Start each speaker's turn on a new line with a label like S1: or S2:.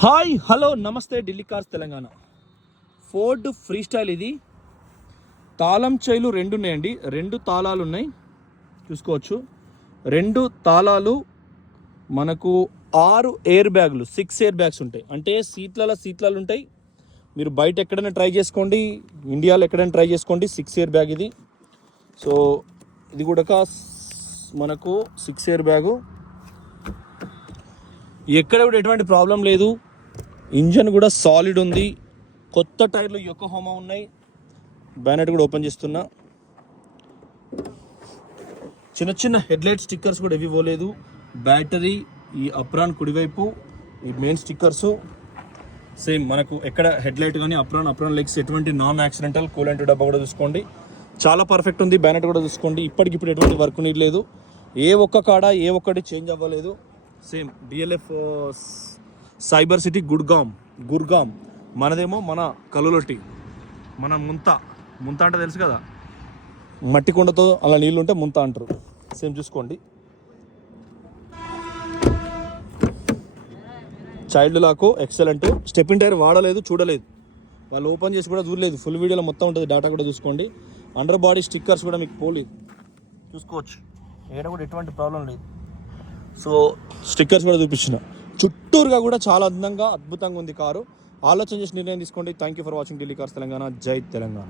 S1: Hi hello నమస్తే Delhi cars Telangana. Ford free style ఇది. తాళం చైలు రెండు ఉన్నాయండి. రెండు తాళాలు ఉన్నాయి. చూసుకోవచ్చు. రెండు తాళాలు మనకు ఆరు ఎయిర్ బ్యాగులు సిక్స్ ఎయిర్ బ్యాగ్స్ ఉంటాయి. అంటే సీట్లలో సీట్లలో ఉంటాయి. మీరు బయట ఎక్కడైనా ట్రై చేసుకోండి. ఇండియాలో ఎక్కడైనా ట్రై చేసుకోండి. సిక్స్ ఎయిర్ బ్యాగ్ ఇది. సో ఇది కూడా మనకు సిక్స్ ఎయిర్ బ్యాగు ఎక్కడ కూడా ఎటువంటి ప్రాబ్లం లేదు. ఇంజన్ కూడా సాలిడ్ ఉంది. కొత్త టైర్లు యొక్క హోమా ఉన్నాయి. బ్యానెట్ కూడా ఓపెన్ చేస్తున్నా. చిన్న చిన్న హెడ్లైట్ స్టిక్కర్స్ కూడా ఇవి పోలేదు. బ్యాటరీ ఈ అప్రాన్ కుడివైపు ఈ మెయిన్ స్టిక్కర్స్. సేమ్ మనకు ఎక్కడ హెడ్లైట్ కానీ అప్రాన్ అప్రాన్ లెగ్స్ ఎటువంటి నాన్ యాక్సిడెంటల్ కూలెంట్ డబ్బా కూడా చూసుకోండి. చాలా పర్ఫెక్ట్ ఉంది. బ్యానెట్ కూడా చూసుకోండి. ఇప్పటికిప్పుడు ఎటువంటి వర్క్ నీడ్ లేదు. ఏ ఒక్క కాడ ఏ ఒక్కటి చేంజ్ అవ్వలేదు. Same DLF cyber city Gurgaon Gurgaon మనదేమో మన కలులొట్టి మన ముంత. ముంత అంటే తెలుసు కదా? మట్టి కుండతో అలా నీళ్ళు ఉంటే ముంత అంటారు. సేమ్ చూసుకోండి. చైల్డ్ లాకు ఎక్సలెంట్ స్టెప్ టైర్ వాడలేదు చూడలేదు. వాళ్ళు ఓపెన్ చేసి కూడా చూడలేదు. ఫుల్ వీడియోలో మొత్తం ఉంటుంది. డేటా కూడా చూసుకోండి. అండర్ బాడీ స్టిక్కర్స్ కూడా మీకు పోలేదు చూసుకోవచ్చు. ఏడ కూడా ఎటువంటి ప్రాబ్లం లేదు. సో స్టిక్కర్స్ కూడా చూపించిన. చుట్టూరుగా కూడా చాలా అందంగా అద్భుతంగా ఉంది కారు. ఆలోచన చేసి నిర్ణయం తీసుకోండి. Thank you for watching Delhi cars Telangana జై తెలంగాణ.